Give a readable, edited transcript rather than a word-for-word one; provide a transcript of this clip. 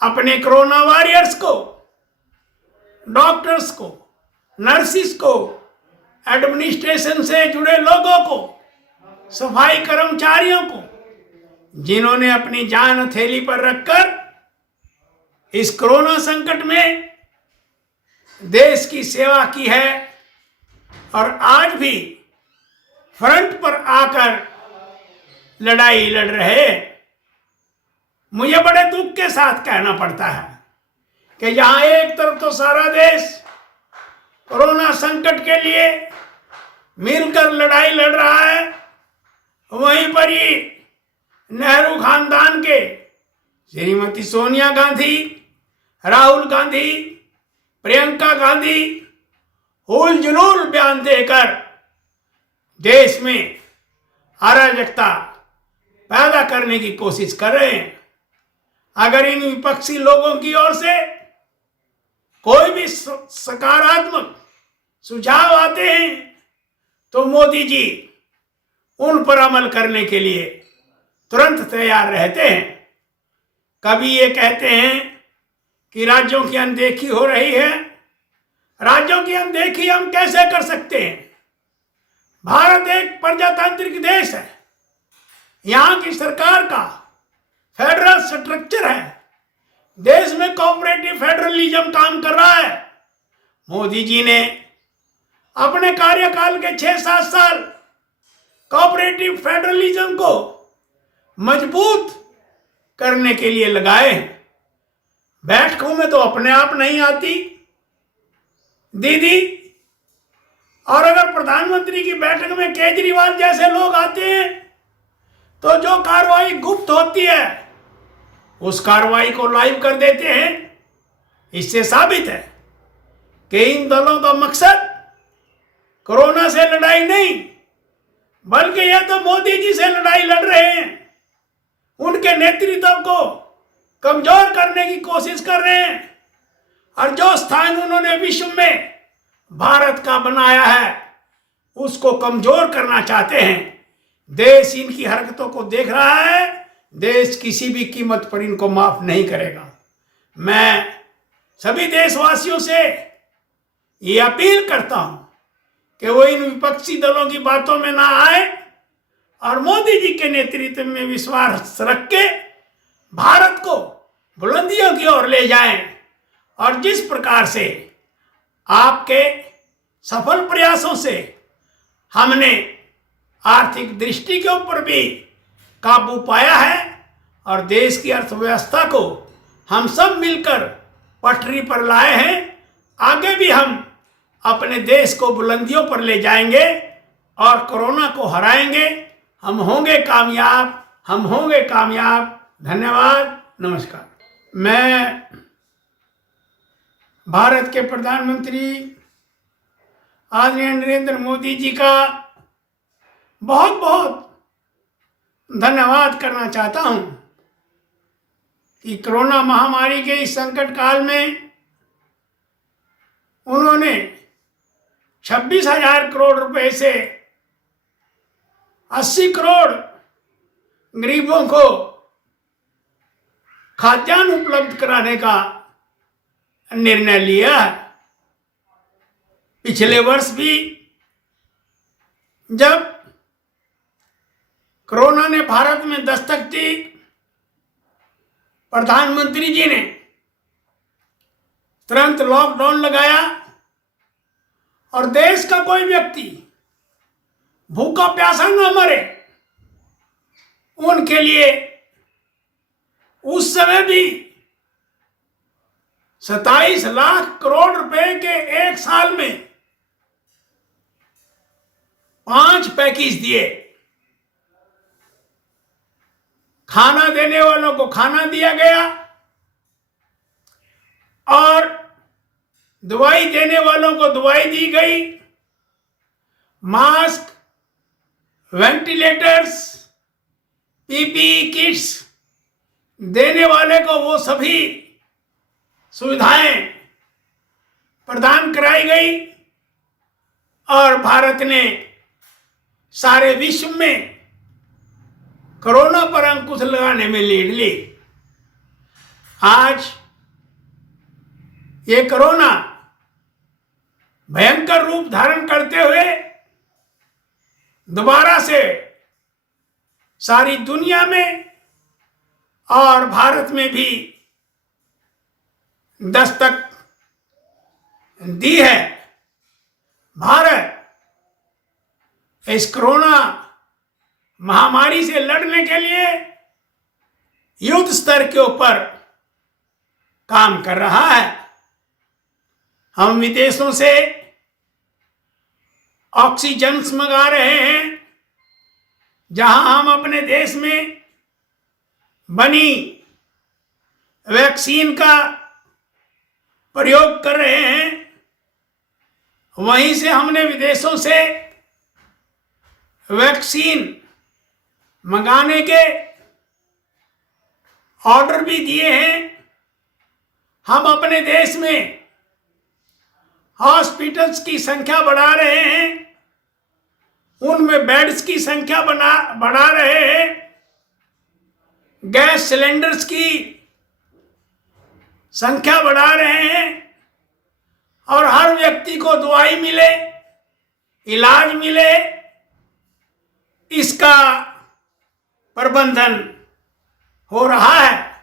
अपने corona warriors को, doctors को, नर्सिस को, एडमिनिस्ट्रेशन से जुड़े लोगों को, सफाई कर्मचारियों को, जिन्होंने अपनी जान हथेली पर रखकर इस कोरोना संकट में देश की सेवा की है और आज भी फ्रंट पर आकर लड़ाई लड़ रहे हैं। मुझे बड़े दुख के साथ कहना पड़ता है कि जहां एक तरफ तो सारा देश कोरोना संकट के लिए मिलकर लड़ाई लड़ रहा है, वहीं पर ही नेहरू खानदान के श्रीमती सोनिया गांधी, राहुल गांधी, प्रियंका गांधी हुल जुलूल बयान देकर देश में अराजकता पैदा करने की कोशिश कर रहे हैं। अगर इन विपक्षी लोगों की ओर से कोई भी सकारात्मक सुझाव आते हैं तो मोदी जी उन पर अमल करने के लिए तुरंत तैयार रहते हैं। कभी ये कहते हैं कि राज्यों की अनदेखी हो रही है। राज्यों की अनदेखी हम कैसे कर सकते हैं? भारत एक प्रजातांत्रिक देश है। यहाँ की सरकार का फेडरल स्ट्रक्चर है। देश में कोऑपरेटिव फेडरलिज्म काम कर रहा है। मोदी जी ने अपने कार्यकाल के 6-7 साल कोऑपरेटिव फेडरलिज्म को मजबूत करने के लिए लगाए हैं। बैठकों में तो अपने आप नहीं आती दीदी, और अगर प्रधानमंत्री की बैठक में केजरीवाल जैसे लोग आते हैं तो जो कार्रवाई गुप्त होती है उस कार्रवाई को लाइव कर देते हैं। इससे साबित है कि इन दलों का मकसद कोरोना से लड़ाई नहीं, बल्कि यह तो मोदी जी से लड़ाई लड़ रहे हैं। उनके नेतृत्व को कमजोर करने की कोशिश कर रहे हैं और जो स्थान उन्होंने विश्व में भारत का बनाया है उसको कमजोर करना चाहते हैं। देश इनकी हरकतों को देख रहा है। देश किसी भी कीमत पर इनको माफ नहीं करेगा। मैं सभी देशवासियों से ये अपील करता हूं कि वो इन विपक्षी दलों की बातों में ना आए और मोदी जी के नेतृत्व में विश्वास रख के भारत को बुलंदियों की ओर ले जाएं। और जिस प्रकार से आपके सफल प्रयासों से हमने आर्थिक दृष्टि के ऊपर भी काबू पाया है और देश की अर्थव्यवस्था को हम सब मिलकर पटरी पर लाए हैं, आगे भी हम अपने देश को बुलंदियों पर ले जाएंगे और कोरोना को हराएंगे। हम होंगे कामयाब, हम होंगे कामयाब। धन्यवाद, नमस्कार। मैं भारत के प्रधानमंत्री आदरणीय नरेंद्र मोदी जी का बहुत बहुत धन्यवाद करना चाहता हूं कि कोरोना महामारी के इस संकट काल में उन्होंने 26,000 करोड़ रुपए से 80 करोड़ गरीबों को खाद्यान्न उपलब्ध कराने का निर्णय लिया है। पिछले वर्ष भी जब कोरोना ने भारत में दस्तक दी, प्रधानमंत्री जी ने तुरंत लॉकडाउन लगाया और देश का कोई व्यक्ति भूखा प्यासा न मरे, उनके लिए उस समय भी 27 लाख करोड़ रुपए के एक साल में 5 पैकेज दिए। खाना देने वालों को खाना दिया गया और दवाई देने वालों को दवाई दी गई। मास्क, वेंटिलेटर्स, पीपीई किट्स देने वाले को वो सभी सुविधाएं प्रदान कराई गई और भारत ने सारे विश्व में कोरोना पर अंकुश लगाने में लीड ली। आज ये कोरोना भयंकर रूप धारण करते हुए दोबारा से सारी दुनिया में और भारत में भी दस्तक दी है। भारत इस कोरोना महामारी से लड़ने के लिए युद्ध स्तर के ऊपर काम कर रहा है। हम विदेशों से ऑक्सीजन मंगा रहे हैं, जहां हम अपने देश में बनी वैक्सीन का प्रयोग कर रहे हैं। वहीं से हमने विदेशों से वैक्सीन मंगाने के ऑर्डर भी दिए हैं। हम अपने देश में हॉस्पिटल्स की संख्या बढ़ा रहे हैं, उनमें बेड्स की संख्या बढ़ा रहे हैं, गैस सिलेंडर्स की संख्या बढ़ा रहे हैं और हर व्यक्ति को दवाई मिले, इलाज मिले, इसका प्रबंधन हो रहा है।